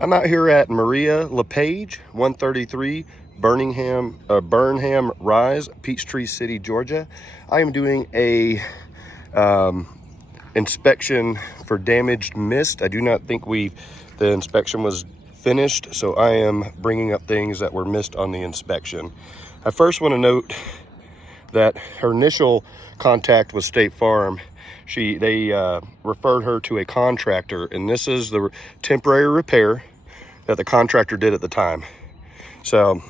I'm out here at Maria Lepage, 133 Burnham Rise, Peachtree City, Georgia. I am doing a inspection for damaged mist. I do not think the inspection was finished, so I am bringing up things that were missed on the inspection. I first want to note that her initial contact with State Farm, they referred her to a contractor, and this is the temporary repair that the contractor did at the time. So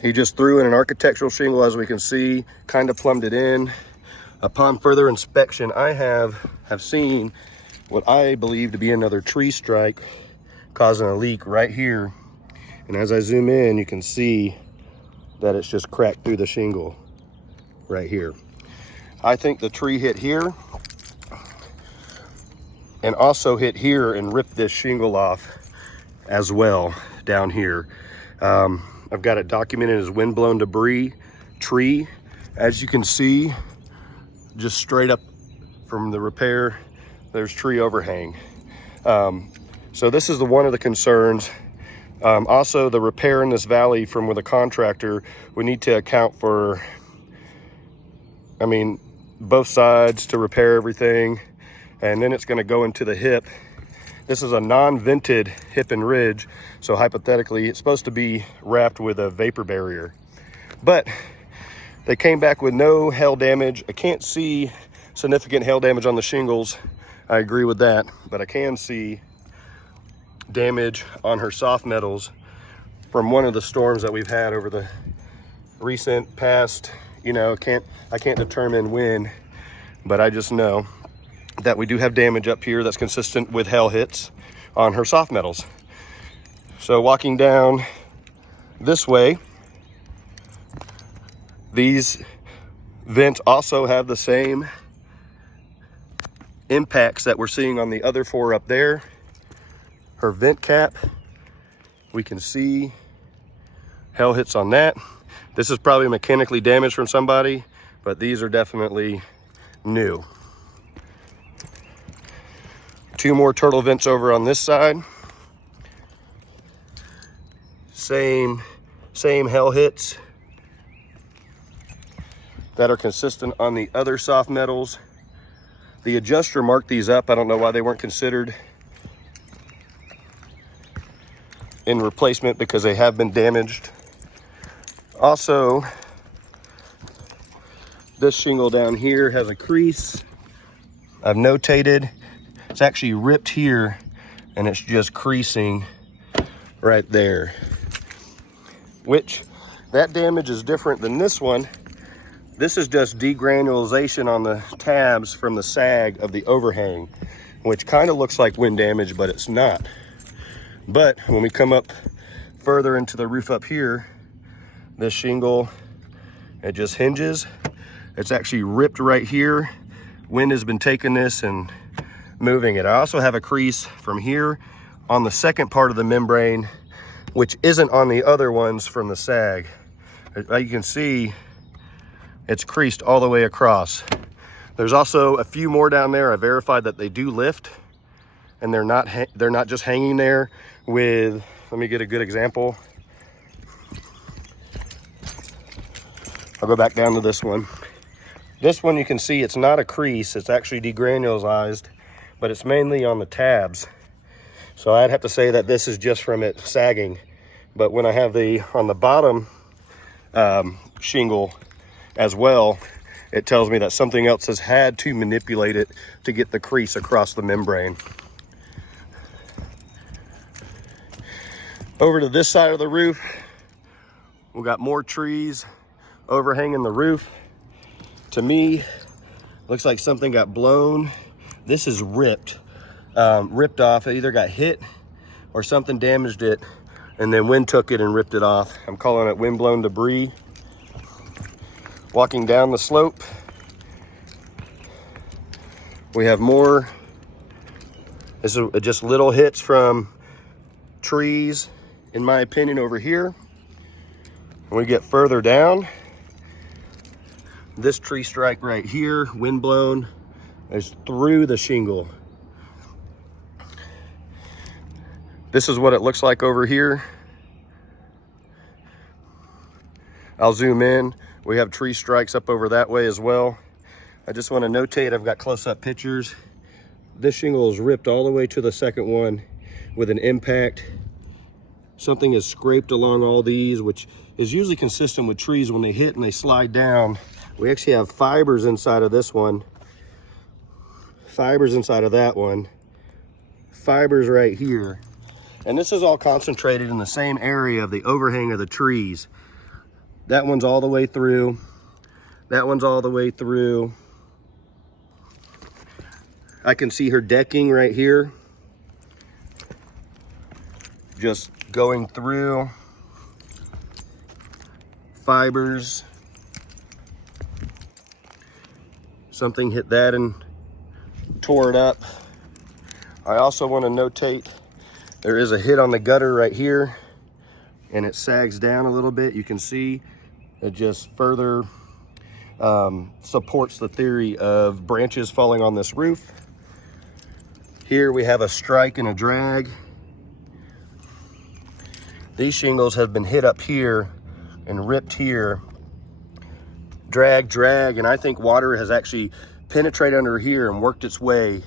he just threw in an architectural shingle, as we can see, kind of plumbed it in. Upon further inspection, I have seen what I believe to be another tree strike causing a leak right here. And as I zoom in, you can see that it's just cracked through the shingle right here. I think the tree hit here and also hit here and ripped this shingle off as well down here. I've got it documented as windblown debris tree. As you can see, just straight up from the repair, there's tree overhang. So this is one of the concerns. Also, the repair in this valley from with a contractor, we need to account for, both sides to repair everything, and then it's going to go into the hip. This is a non-vented hip and ridge, so hypothetically it's supposed to be wrapped with a vapor barrier. But they came back with no hail damage. I can't see significant hail damage on the shingles. I agree with that, but I can see damage on her soft metals from one of the storms that we've had over the recent past. I can't determine when, but I just know that we do have damage up here that's consistent with hail hits on her soft metals. So walking down this way, these vents also have the same impacts that we're seeing on the other four up there. Her vent cap, we can see hail hits on that. This is probably mechanically damaged from somebody, but these are definitely new. Two more turtle vents over on this side. Same hail hits that are consistent on the other soft metals. The adjuster marked these up. I don't know why they weren't considered in replacement, because they have been damaged. Also, this shingle down here has a crease. I've notated it's actually ripped here and it's just creasing right there, which that damage is different than this one. This is just degranulation on the tabs from the sag of the overhang, which kind of looks like wind damage, but it's not. But when we come up further into the roof up here, this shingle, it just hinges. It's actually ripped right here. Wind has been taking this and moving it. I also have a crease from here on the second part of the membrane, which isn't on the other ones from the sag. You can see it's creased all the way across. There's also a few more down there. I verified that they do lift, and they're not just hanging there with, let me get a good example. I'll go back down to this one. This one, you can see it's not a crease, it's actually degranulized, but it's mainly on the tabs. So I'd have to say that this is just from it sagging. But when I have on the bottom shingle as well, it tells me that something else has had to manipulate it to get the crease across the membrane. Over to this side of the roof, we've got more trees overhanging the roof. To me, looks like something got blown. This is ripped off. It either got hit or something damaged it, and then wind took it and ripped it off. I'm calling it windblown debris. Walking down the slope, we have more. This is just little hits from trees, in my opinion, over here. When we get further down, this tree strike right here, windblown, is through the shingle. This is what it looks like over here. I'll zoom in. We have tree strikes up over that way as well. I just want to notate, I've got close-up pictures. This shingle is ripped all the way to the second one with an impact. Something is scraped along all these, which is usually consistent with trees when they hit and they slide down. We actually have fibers inside of this one, fibers inside of that one, fibers right here. And this is all concentrated in the same area of the overhang of the trees. That one's all the way through. That one's all the way through. I can see her decking right here. Just going through. Fibers. Something hit that and tore it up. I also want to notate there is a hit on the gutter right here, and it sags down a little bit. You can see it just further supports the theory of branches falling on this roof. Here we have a strike and a drag. These shingles have been hit up here and ripped here. Drag, and I think water has actually penetrated under here and worked its way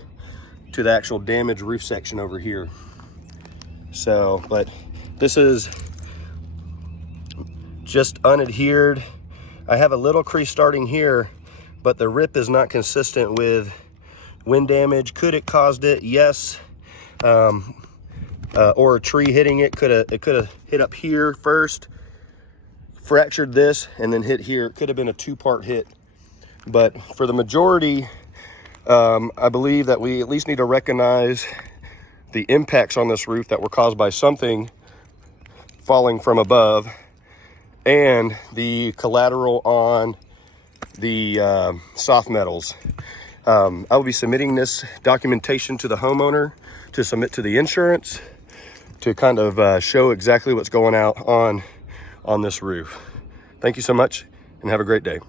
to the actual damaged roof section over here. So, but this is just unadhered. I have a little crease starting here, but the rip is not consistent with wind damage. Could it caused it? Yes. Or a tree hitting it. It could have hit up here first, fractured this, and then hit here. It could have been a two-part hit. But for the majority, I believe that we at least need to recognize the impacts on this roof that were caused by something falling from above, and the collateral on the soft metals. I will be submitting this documentation to the homeowner to submit to the insurance to kind of show exactly what's going out on this roof. Thank you so much and have a great day.